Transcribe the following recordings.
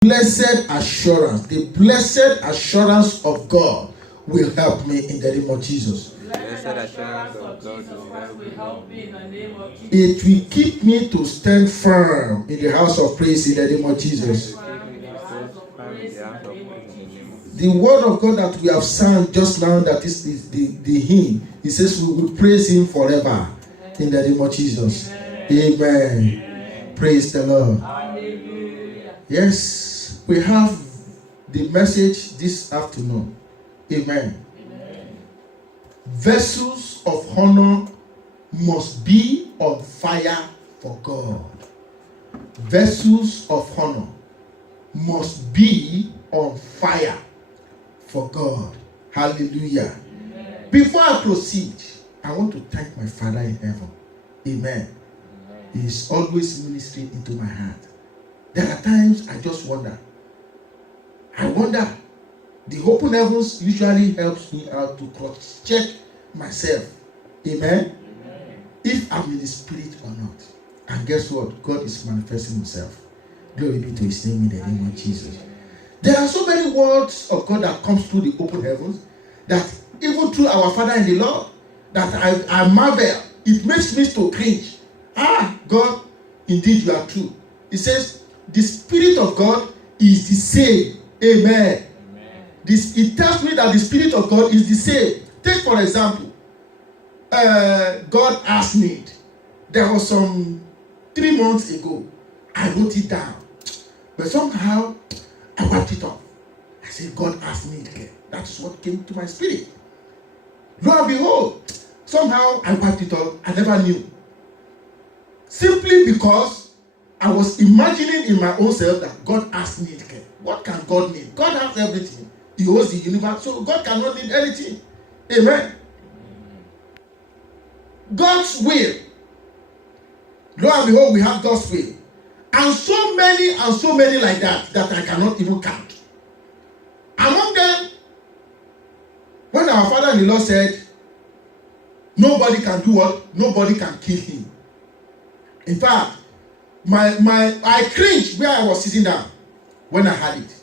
blessed assurance, the blessed assurance of God will help me in the name of Jesus. Blessed assurance of God will help me in the name of Jesus. It will keep me to stand firm in the house of praise in the name of Jesus. The word of God that we have sung just now, that is the hymn, it says we will praise him forever in the name of Jesus. Amen. Praise the Lord. Yes, we have the message this afternoon. Amen. Vessels of honor must be on fire for God. Vessels of honor must be on fire for God. Hallelujah. Amen. Before I proceed, I want to thank my Father in heaven. Amen. He is always ministering into my heart. There are times I just wonder. The open heavens usually helps me out to cross-check myself. Amen? Amen. If I'm in the spirit or not. And guess what? God is manifesting himself. Glory be to his name in the name of Jesus. There are so many words of God that comes through the open heavens that even through our Father in the Lord, that I marvel. It makes me to cringe. God, indeed you are true. He says, the Spirit of God is the same. Amen. It tells me that the Spirit of God is the same. Take for example, God asked me. There was some 3 months ago. I wrote it down. But somehow, I wiped it off. I said, God asked me again. That is what came to my spirit. Lo and behold, somehow I wiped it off. I never knew. Simply because I was imagining in my own self that God asked me again. What can God need? God has everything. He owns the universe, so God cannot need anything. Amen. God's will. Lo and behold, we have God's will. And so many like that I cannot even count. Among them, when our Father in the Lord said, nobody can do what? Nobody can kill him. In fact, I cringed where I was sitting down when I had it.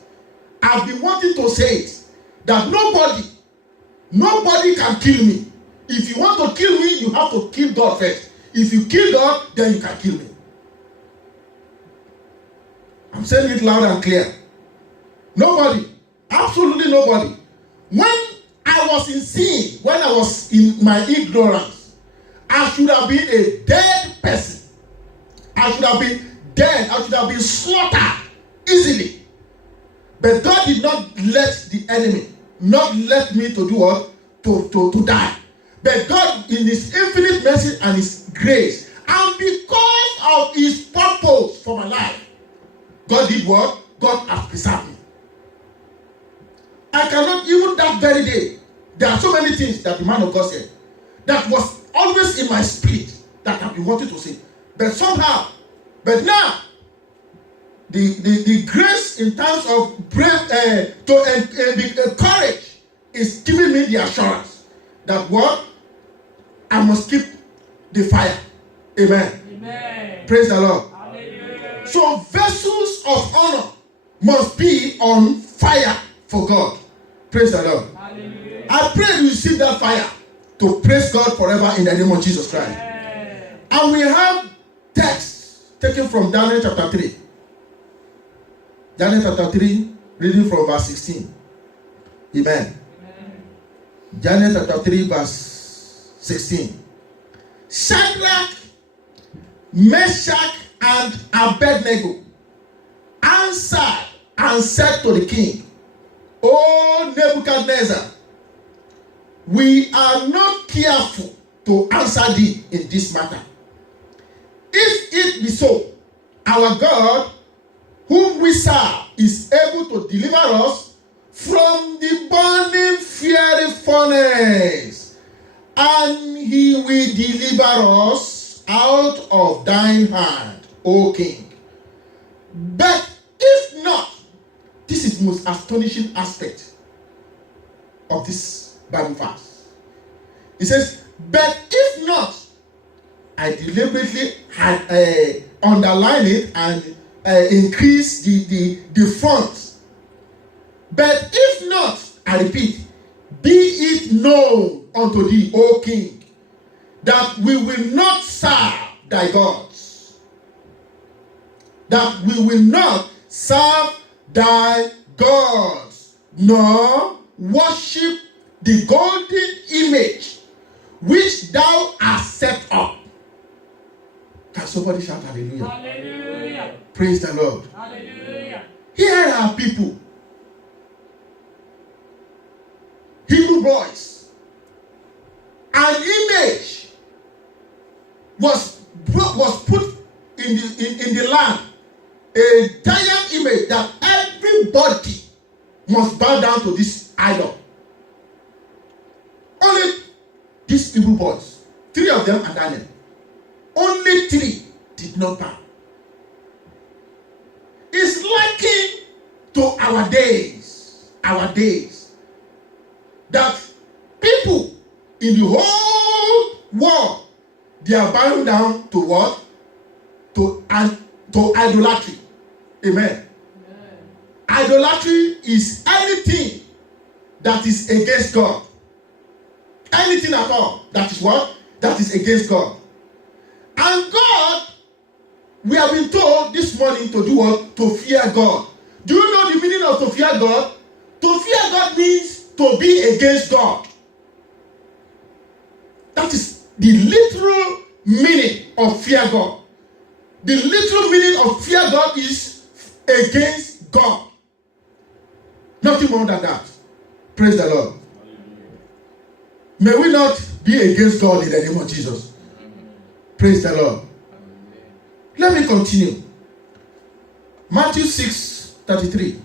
I've been wanting to say it, that nobody can kill me. If you want to kill me, you have to kill God first. If you kill God, then you can kill me. I'm saying it loud and clear. Nobody, absolutely nobody. When I was in sin, when I was in my ignorance, I should have been a dead person. I should have been dead. I should have been slaughtered easily. But God did not let the enemy, not let me to do what? To die. But God, in his infinite mercy and his grace, and because of his purpose for my life, God did what? God has preserved me. I cannot, even that very day, there are so many things that the man of God said that was always in my spirit that I've been wanting to say. But somehow, now, the grace in terms of courage is giving me the assurance that what? I must keep the fire. Amen. Amen. Praise the Lord. Hallelujah. So vessels of honor must be on fire for God. Praise the Lord. Hallelujah. I pray you receive that fire to praise God forever in the name of Jesus Christ. Amen. And we have texts taken from Daniel chapter 3. Daniel chapter 3, reading from verse 16. Amen. Amen. Daniel chapter 3, verse 16. Shadrach, Meshach, and Abednego answered and said to the king, O Nebuchadnezzar, we are not careful to answer thee in this matter. If it be so, our God, whom we serve, is able to deliver us from the burning fiery furnace, and he will deliver us out of thine hand, O king. But if not, this is the most astonishing aspect of this Bible verse. It says, but if not, I deliberately had underlined it and increase the funds. But if not, I repeat, be it known unto thee, O king, that we will not serve thy gods. That we will not serve thy gods, nor worship the golden image which thou hast set up. Can somebody shout hallelujah? Hallelujah. Praise the Lord. Hallelujah. Here are people, Hebrew boys. An image was put in the land, a giant image that everybody must bow down to this idol. Only these Hebrew boys, 3 of them and Daniel, only 3 did not bow. It's likened to our days, that people in the whole world, they are bowing down to what? To idolatry. Amen. Idolatry is anything that is against God. Anything at all that is what? That is against God. And God, we have been told this morning to do what? To fear God. Do you know the meaning of to fear God? To fear God means to be against God. That is the literal meaning of fear God. The literal meaning of fear God is against God. Nothing more than that. Praise the Lord. May we not be against God in the name of Jesus. Praise the Lord. Let me continue. Matthew 6:33.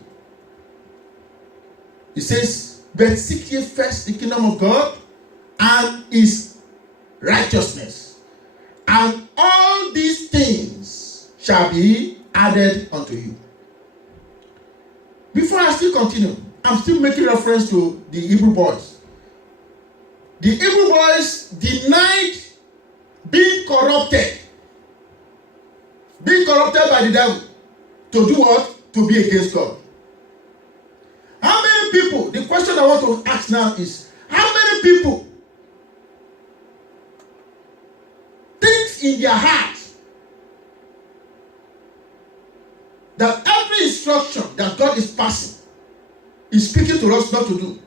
It says, but seek ye first the kingdom of God and his righteousness, and all these things shall be added unto you. Before I still continue, I'm still making reference to the Hebrew boys. The Hebrew boys denied being corrupted by the devil to do what? To be against God. How many people, the question I want to ask now is, how many people think in their heart that every instruction that God is passing is speaking to us not to do?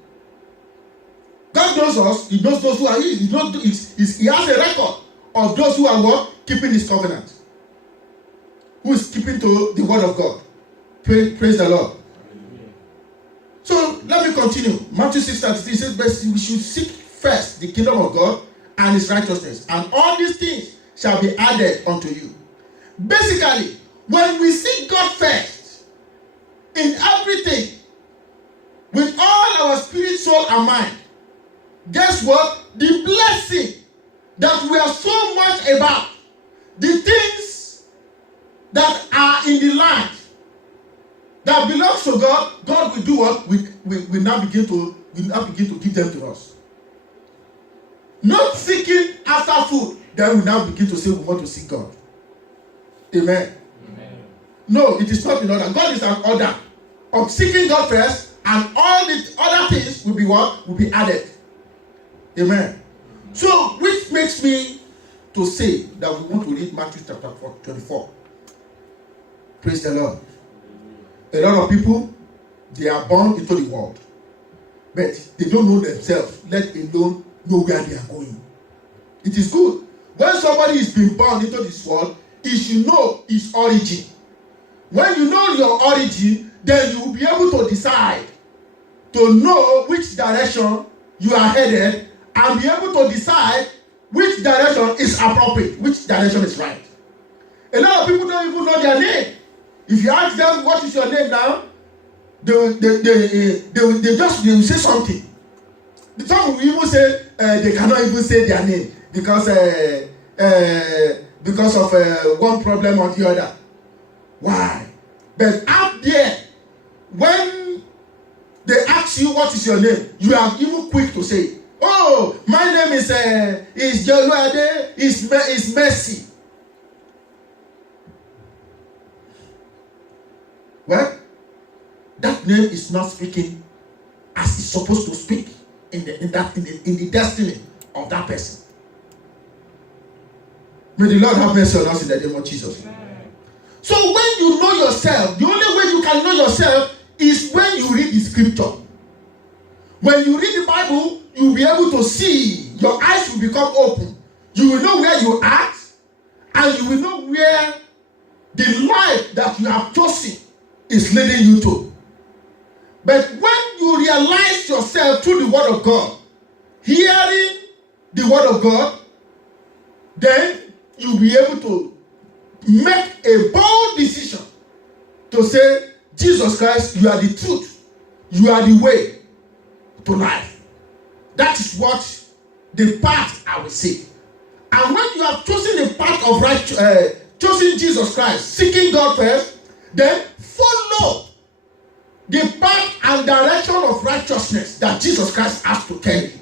God knows us. He knows those who are His. He has a record of those who are what? Keeping His covenant. Who is keeping to the word of God. Praise the Lord. So let me continue. Matthew 6:33 says, but we should seek first the kingdom of God and his righteousness, and all these things shall be added unto you. Basically, when we seek God first in everything, with all our spirit, soul, and mind, guess what? The blessing that we are so much about, the things that are in the land that belongs to God, God will do what? We now begin to give them to us. Not seeking after food, then we now begin to say we want to seek God. Amen. Amen. No, it is not in order. God is an order of seeking God first, and all the other things will be what? Will be added. Amen. So, which makes me to say that we want to read Matthew chapter 24. Praise the Lord. A lot of people, they are born into the world, but they don't know themselves, let alone know where they are going. It is good. When somebody is being born into this world, he should know his origin. When you know your origin, then you will be able to decide to know which direction you are headed, and be able to decide which direction is appropriate, which direction is right. A lot of people don't even know their name. If you ask them what is your name now, they will say something. Some will even say they cannot even say their name because of one problem or the other. Why? But out there, when they ask you what is your name, you are even quick to say, "Oh, my name is Joluade, is Mercy." well, that name is not speaking as it's supposed to speak in the destiny of that person. May the Lord have mercy on us in the name of Jesus. So when you know yourself, the only way you can know yourself is when you read the scripture. When you read the Bible, you will be able to see. Your eyes will become open. You will know where you are, and you will know where the life that you have chosen is leading you to. But when you realize yourself through the word of God, hearing the word of God, then you'll be able to make a bold decision to say, Jesus Christ, you are the truth. You are the way to life. That is what the path I will say. And when you have chosen the path of chosen Jesus Christ, seeking God first, then follow the path and direction of righteousness that Jesus Christ has to tell you.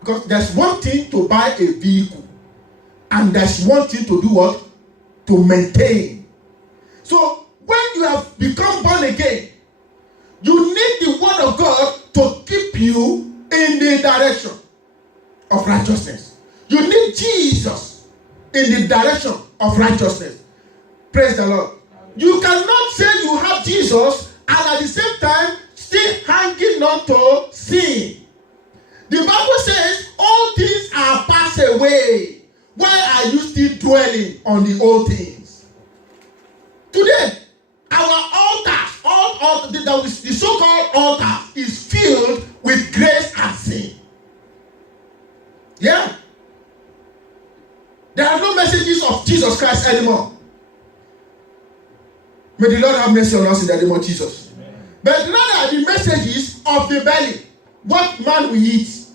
Because there's one thing to buy a vehicle, and there's one thing to do what? To maintain. So when you have become born again, you need the word of God to keep you in the direction of righteousness. You need Jesus in the direction of righteousness. Praise the Lord. You cannot say you have Jesus and at the same time still hanging on to sin. The Bible says all things are passed away. Why are you still dwelling on the old things? Today, our altar, the so-called altar, is filled with grace and sin. Yeah. There are no messages of Jesus Christ anymore. May the Lord have mercy on us in the name of Jesus. Amen. But rather the messages of the belly, what man will eat.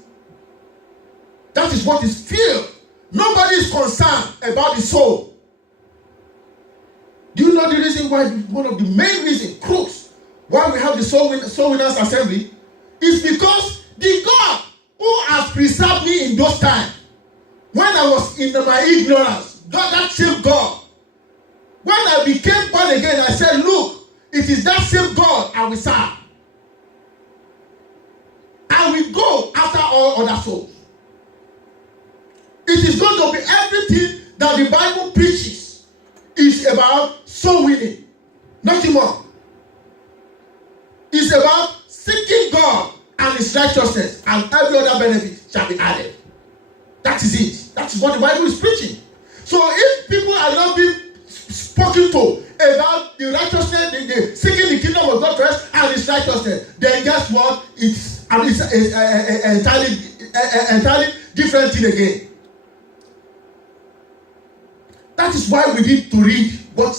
That is what is filled. Nobody is concerned about the soul. Do you know the reason why? One of the main reasons, crooks, why we have the soul winners assembly is because the God who has preserved me in those times, when I was in my ignorance, God, that same God. When I became born again, I said, look, it is that same God I will serve. I will go after all other souls. It is going to be everything that the Bible preaches is about soul winning. Nothing more. It's about seeking God and His righteousness, and every other benefit shall be added. That is it. That is what the Bible is preaching. So if people are not being spoken to about the righteousness, the seeking the kingdom of God first and His righteousness, then guess what? It's entirely different thing again. That is why we need to read what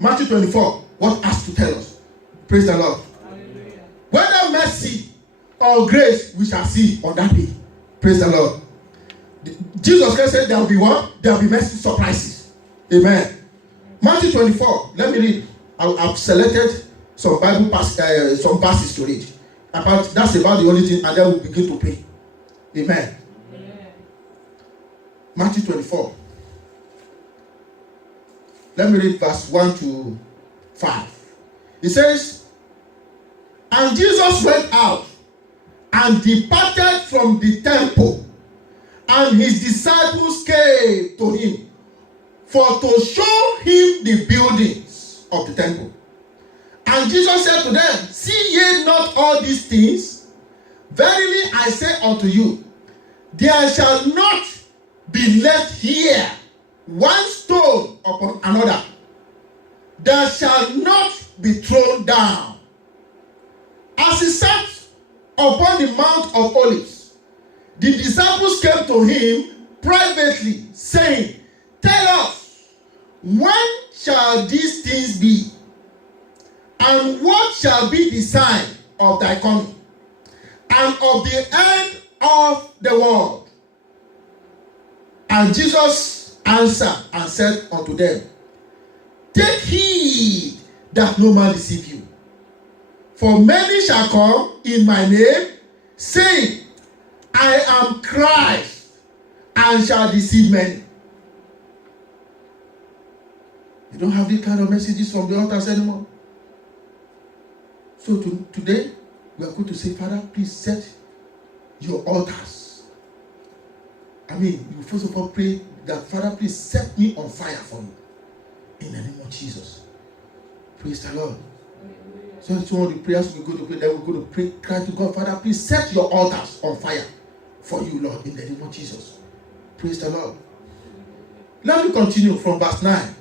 Matthew 24, what has to tell us. Praise the Lord. Hallelujah. Whether mercy or grace we shall see on that day. Praise the Lord. Jesus Christ said there will be what? There will be mercy surprises. Amen. Matthew 24, let me read. I've selected some Bible some passages to read. That's about the only thing, and then we'll begin to pray. Amen. Amen. Matthew 24. Let me read verse 1 to 5. It says, and Jesus went out and departed from the temple, and his disciples came to him for to show him the buildings of the temple. And Jesus said to them, see ye not all these things? Verily I say unto you, there shall not be left here one stone upon another that shall not be thrown down. As he sat upon the Mount of Olives, the disciples came to him privately, saying, tell us, when shall these things be? And what shall be the sign of thy coming, and of the end of the world? And Jesus answered and said unto them, take heed that no man deceive you. For many shall come in my name, saying, I am Christ, and shall deceive many. You don't have these kind of messages from the altars anymore. So today, we are going to say, Father, please set your altars. I mean, you first of all pray that, Father, please set me on fire for you. In the name of Jesus. Praise the Lord. So that's one of the prayers we're going to pray. Then we're going to pray, cry to God, Father, please set your altars on fire for you, Lord, in the name of Jesus. Praise the Lord. Let me continue from verse 9.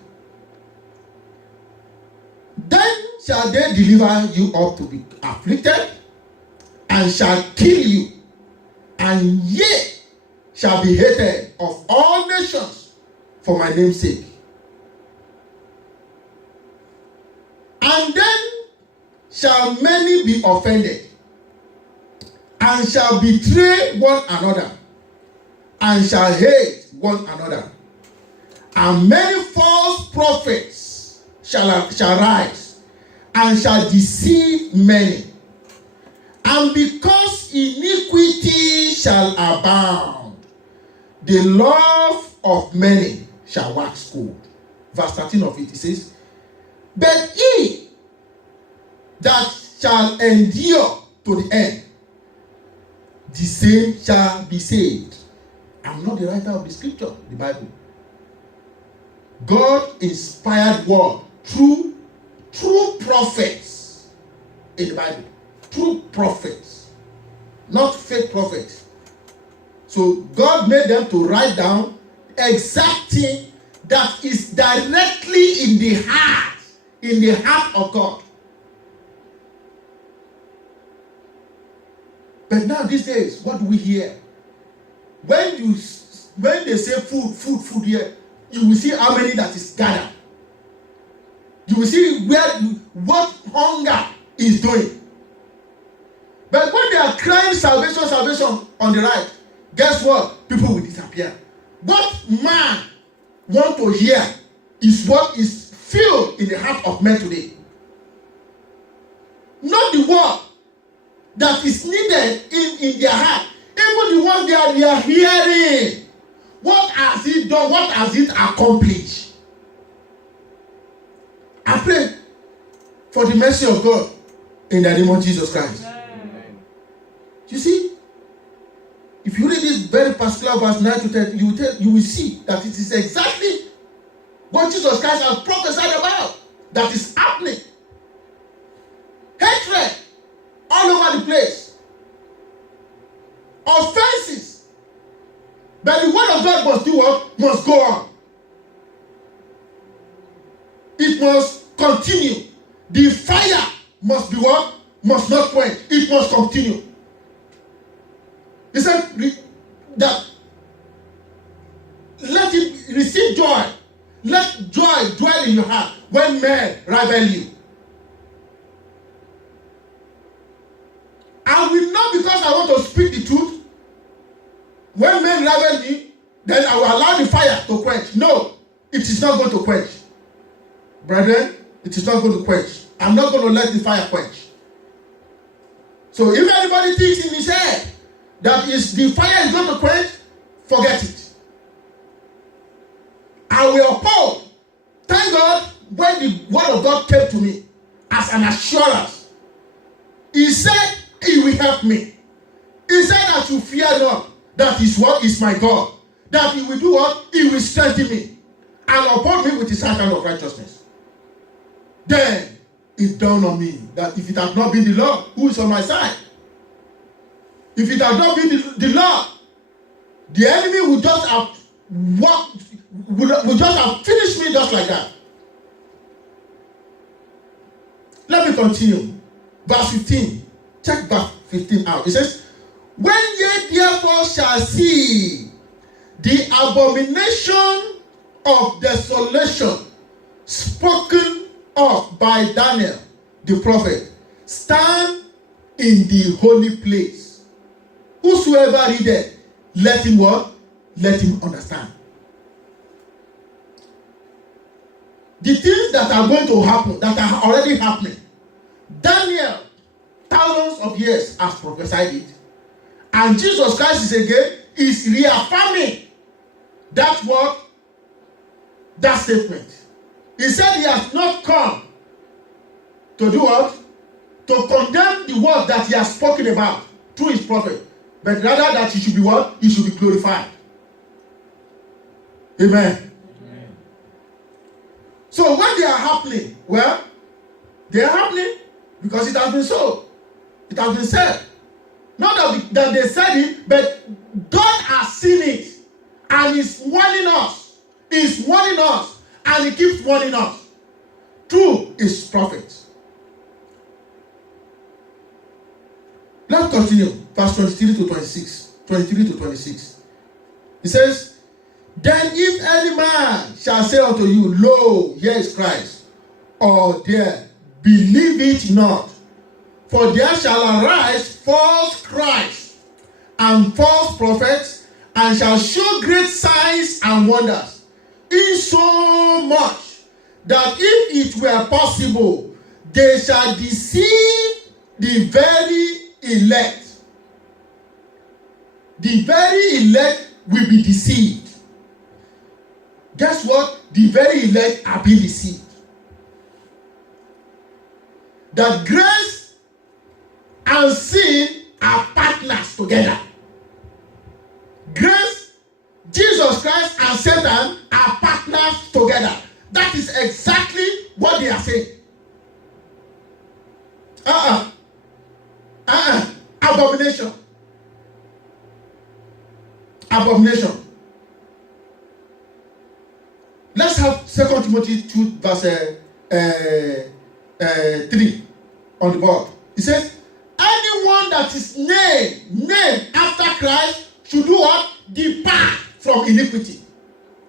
Then shall they deliver you up to be afflicted, and shall kill you, and ye shall be hated of all nations for my name's sake. And then shall many be offended, and shall betray one another, and shall hate one another. And many false prophets shall rise, and shall deceive many. And because iniquity shall abound, the love of many shall wax cold. Verse 13 of it says, but he that shall endure to the end, the same shall be saved. I'm not the writer of the scripture, the Bible. God inspired word through true prophets in the Bible. True prophets, not fake prophets. So God made them to write down exact thing that is directly in the heart of God. But now these days, what do we hear? When they say food here, you will see how many that is gathered. You will see what hunger is doing. But when they are crying salvation on the right, guess what? People will disappear. What man want to hear is what is filled in the heart of men today. Not the word that is needed in their heart. Even the ones they are hearing. What has it done? What has it accomplished? I pray for the mercy of God in the name of Jesus Christ. Amen. You see, if you read this very particular verse 9 to 10, you will see that it is exactly what Jesus Christ has prophesied about that is happening. Hatred all over the place. Offenses. But the word of God must do what? Must go on. It must continue. The fire must be what? Must not quench. It must continue. He said that let it receive joy. Let joy dwell in your heart when men rival you. I will not, because I want to speak the truth. When men rival me, then I will allow the fire to quench. No, it is not going to quench. Brethren, it is not going to quench. I'm not going to let the fire quench. So if anybody thinks in his head that the fire is going to quench, forget it. I will uphold. Thank God when the word of God came to me as an assurance. He said he will help me. He said I should fear not. That is what is my God. That he will do what? He will strengthen me and uphold me with his right hand of righteousness. Then it dawned on me that if it had not been the Lord who is on my side, if it had not been the Lord, the enemy would just have would just have finished me just like that. Let me continue. Verse 15. Check verse 15 out. It says, when ye therefore shall see the abomination of desolation spoken of by Daniel the prophet stand in the holy place, whosoever readeth, let him what? Let him understand. The things that are going to happen, that are already happening, Daniel, thousands of years has prophesied it. And Jesus Christ is reaffirming that word, that statement. He said he has not come to do what? To condemn the word that he has spoken about through his prophet, but rather that he should be what? He should be glorified. Amen. Amen. So when they are happening, well, they are happening because it has been so. It has been said. Not that they said it, but God has seen it and is warning us. He's warning us and he keeps warning us through his prophets. Let's continue. Verse 23 to 26. 23 to 26. He says, then if any man shall say unto you, lo, here is Christ, or there, believe it not. For there shall arise false Christ and false prophets, and shall show great signs and wonders, insomuch that if it were possible, they shall deceive the very elect. The very elect will be deceived. Guess what? The very elect are being deceived. That grace and sin are partners together. Grace, Jesus Christ and Satan are partners together. That is exactly what they are saying. Abomination. Abomination. Let's have 2 Timothy 2 verse 3 on the board. It says, anyone that is named after Christ should do what? Depart from iniquity.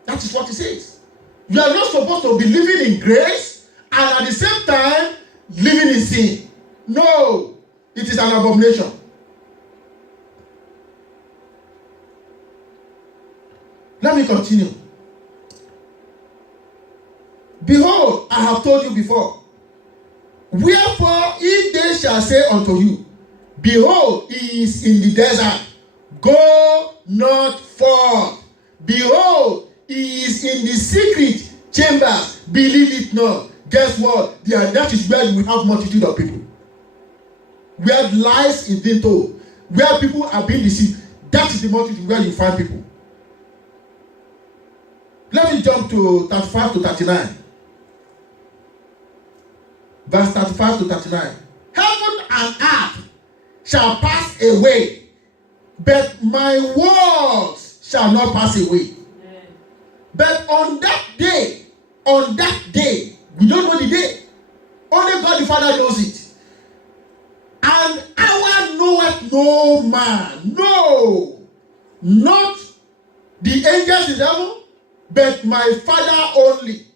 That is what it says. You are not supposed to be living in grace and at the same time living in sin. No, it is an abomination. Let me continue. Behold, I have told you before. Wherefore, if they shall say unto you, behold, he is in the desert, go not forth. Behold, he is in the secret chambers, believe it not. Guess what? That is where you have multitude of people. Where lies is being told, where people are being deceived. That is the multitude where you find people. Let me jump to 35 to 39. Verse 35 to 39. Heaven and earth shall pass away, but my words shall not pass away. Amen. But on that day, we don't know the day. Only God the Father knows it. And hour knoweth no man. No. Not the angels in heaven, but my Father only.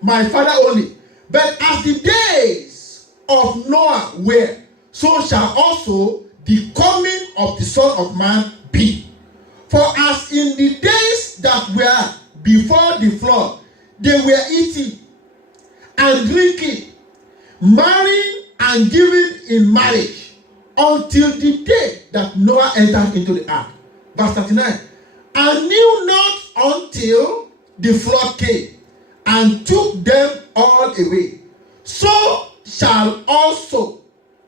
My Father only. But as the days of Noah were, so shall also the coming of the Son of Man be. For as in the days that were before the flood, they were eating and drinking, marrying and giving in marriage, until the day that Noah entered into the ark. Verse 39. And knew not until the flood came and took them all away. So shall also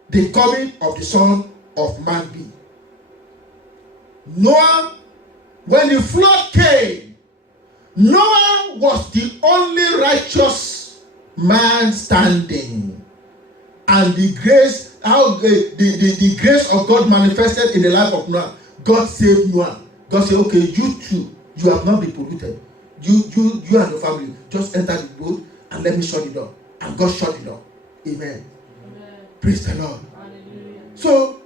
the coming of the Son of Man be. Noah, when the flood came, Noah was the only righteous man standing. And the grace, the grace of God manifested in the life of Noah. God saved Noah. God said, okay, you too, you have not been polluted. You and your family, just enter the boat and let me shut the door. And God shut the door. Amen. Amen. Praise the Lord. Hallelujah. So,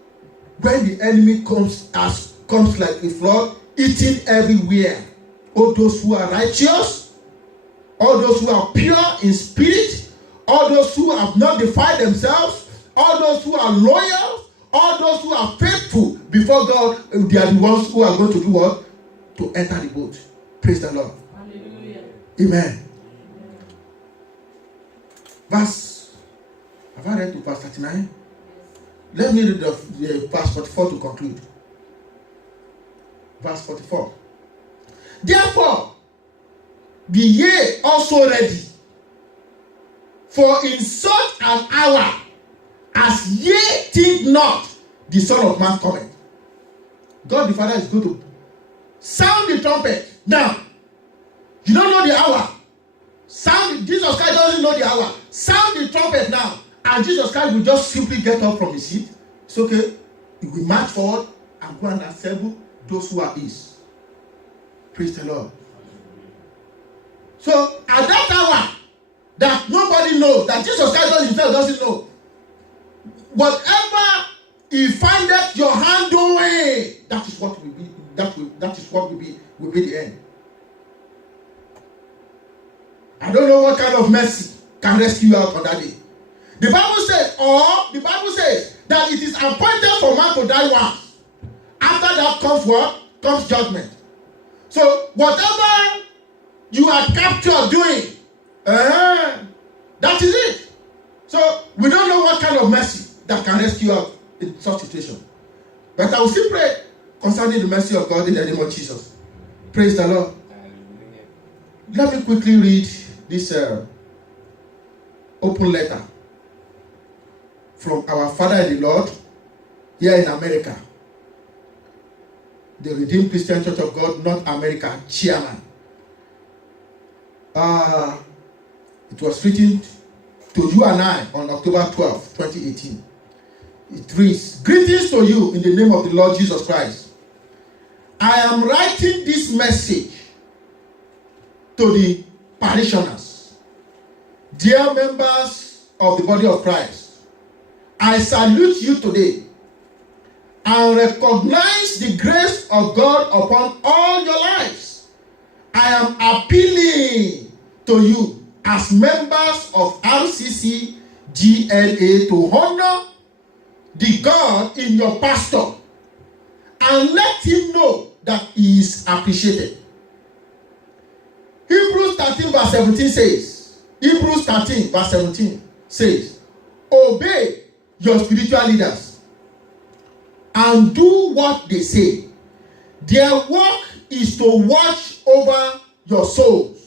when the enemy comes like a flood, eating everywhere, all those who are righteous, all those who are pure in spirit, all those who have not defiled themselves, all those who are loyal, all those who are faithful before God, they are the ones who are going to do what? To enter the boat. Praise the Lord. Hallelujah. Amen. Have I read to verse 39? Let me read the verse 44 to conclude. Verse 44. Therefore, be ye also ready, For in such an hour as ye think not, the Son of Man cometh. God the Father is going to sound the trumpet. Now, you don't know the hour. Jesus Christ doesn't know the hour. Sound the trumpet now. And Jesus Christ will just simply get up from his seat. It's okay. He will march forward and go and assemble those who are his. Praise the Lord. So, at that hour, that nobody knows, that Jesus Christ himself doesn't know, whatever he findeth your hand doing, that is what will be. That is what will be the end. I don't know what kind of mercy can rescue you out on that day. The Bible says that it is appointed for man to die once. After that comes what? Comes judgment. So whatever you are captured doing, that is it. So we don't know what kind of mercy that can rescue you out in such situation. But I will still pray concerning the mercy of God in the name of Jesus. Praise the Lord. Let me quickly read this open letter from our Father in the Lord here in America. The Redeemed Christian Church of God, North America, chairman. It was written to you and I on October 12, 2018. It reads, "Greetings to you in the name of the Lord Jesus Christ. I am writing this message to the parishioners, dear members of the body of Christ. I salute you today and recognize the grace of God upon all your lives. I am appealing to you as members of RCC GLA to honor the God in your pastor and let him know that he is appreciated." Hebrews 13 verse 17 says, "Obey your spiritual leaders and do what they say. Their work is to watch over your souls,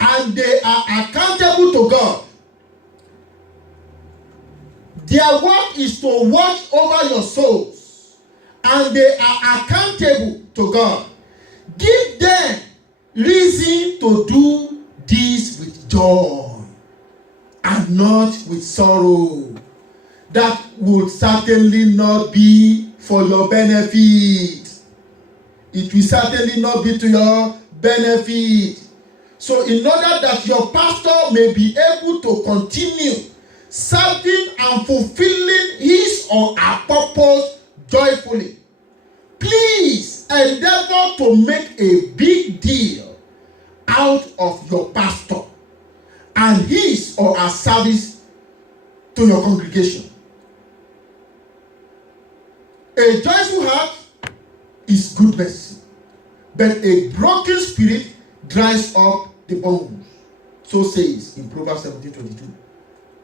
and they are accountable to God." Their work is to watch over your souls, and they are accountable to God. Give them reason to do this with joy and not with sorrow. That would certainly not be for your benefit. It will certainly not be to your benefit. So in order that your pastor may be able to continue serving and fulfilling his or her purpose joyfully, please endeavor to make a big deal out of your pastor and his or her service to your congregation. A joyful heart is good mercy, but a broken spirit dries up the bones. So says in Proverbs 17:22.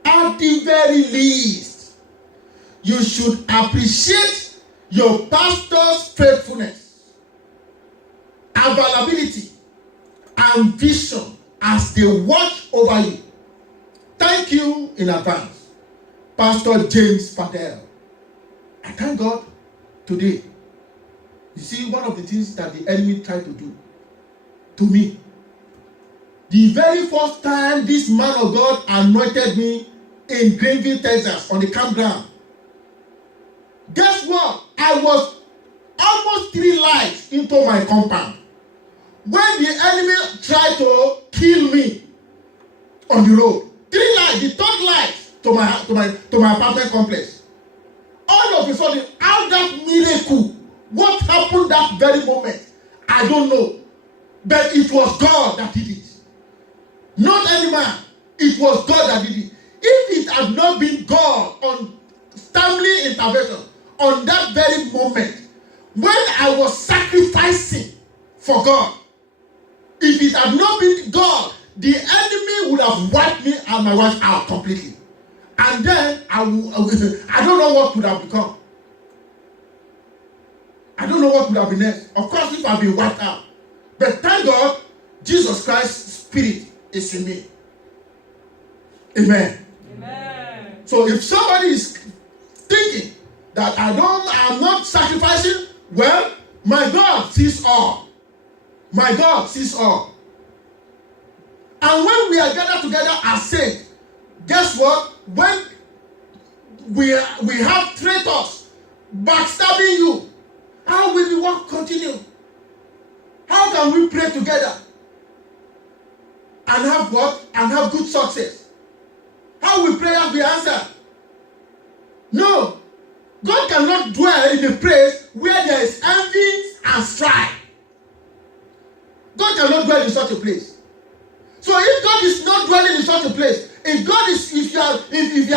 At the very least, you should appreciate your pastor's faithfulness, availability, and vision as they watch over you. Thank you in advance, Pastor James Patel. I thank God today. You see, one of the things that the enemy tried to do to me, the very first time this man of God anointed me in Greenville, Texas, on the campground, guess what? I was almost 3 lights into my compound when the enemy tried to kill me on the road. 3 lights, the 3rd light to my apartment complex. All of a sudden, how that miracle, what happened that very moment, I don't know. But it was God that did it. Not any man. It was God that did it. If it had not been God on timely intervention on that very moment, when I was sacrificing for God, if it had not been God, the enemy would have wiped me and my wife out completely. And then I don't know what would have become. I don't know what would have been next. Of course, if I've been wiped out. But thank God, Jesus Christ's Spirit is in me. Amen. Amen. So if somebody is thinking that I'm not sacrificing, well, my God sees all. My God sees all. And when we are gathered together as saints, guess what? When we have traitors backstabbing you, how will the work continue? How can we pray together and have what? And have good success? How will prayers be answered? No. God cannot dwell in a place where there is envy and strife. God cannot dwell in such a place. So if God is not dwelling in such a place, if you are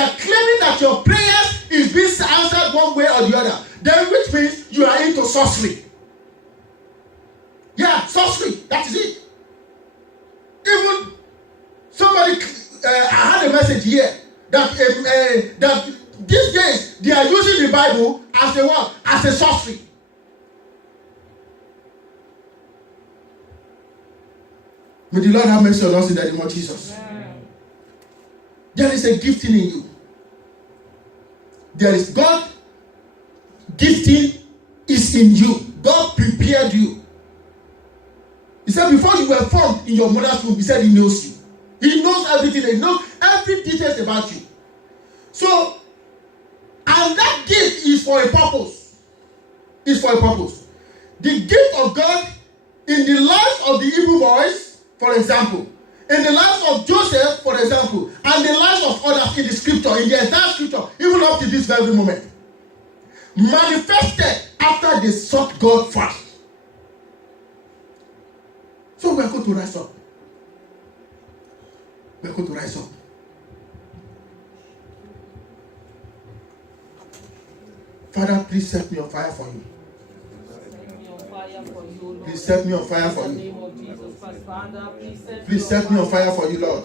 claiming that your prayers is being answered one way or the other, then which means you are into sorcery. Yeah, sorcery. That is it. Even somebody, I had a message here that that these days they are using the Bible as a what? As a sorcery. May the Lord have mercy on us in the name of Jesus. Amen. There is a gifting in you. There is God. Gifting is in you. God prepared you. He said before you were formed in your mother's womb, he said he knows you. He knows everything. He knows every details about you. So, and that gift is for a purpose. It's for a purpose. The gift of God in the lives of the Hebrew boys, for example, in the lives of Joseph, for example, and the lives of others in the scripture, in the entire scripture, even up to this very moment, manifested after they sought God first. So we are going to rise up. We are going to rise up. Father, please set me on fire for you. Please set me on fire for you. Please set me on fire for you, Lord.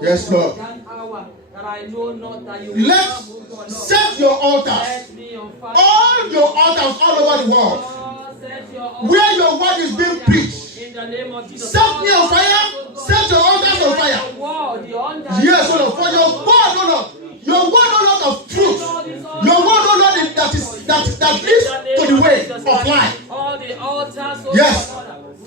Yes, Lord. Let's set your altars. All your altars all over the world. Where your word is being preached. Set me on fire. Set your altars on fire. Yes, Lord. For your word, O Lord. Your word, O Lord, of truth. Your word, O Lord, that leads to the way of life. All the altars, yes.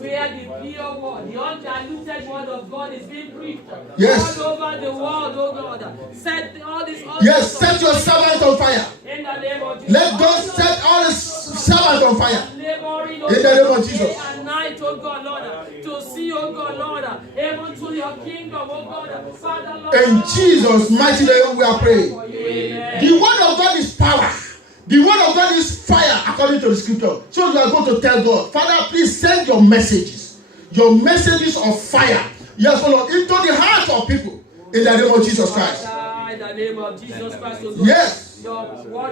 Where the pure word, the undiluted word of God is being preached. Yes. All over the world, oh God. Set all these altars. Yes, set your servant on fire. In the name of Jesus. Let God set all his servants on fire. Laboring, in the name of Jesus. Day and night, oh God, Lord. To see, oh God, Lord. Even to your kingdom, oh God. Father, Lord. In Jesus' mighty name we are praying. Amen. The word of God is power. The word of God is fire according to the scripture. So you are going to tell God, Father, please send your messages of fire. Yes, Lord, into the hearts of people in the name of Jesus Christ. In the name of Jesus Christ. Yes. Your word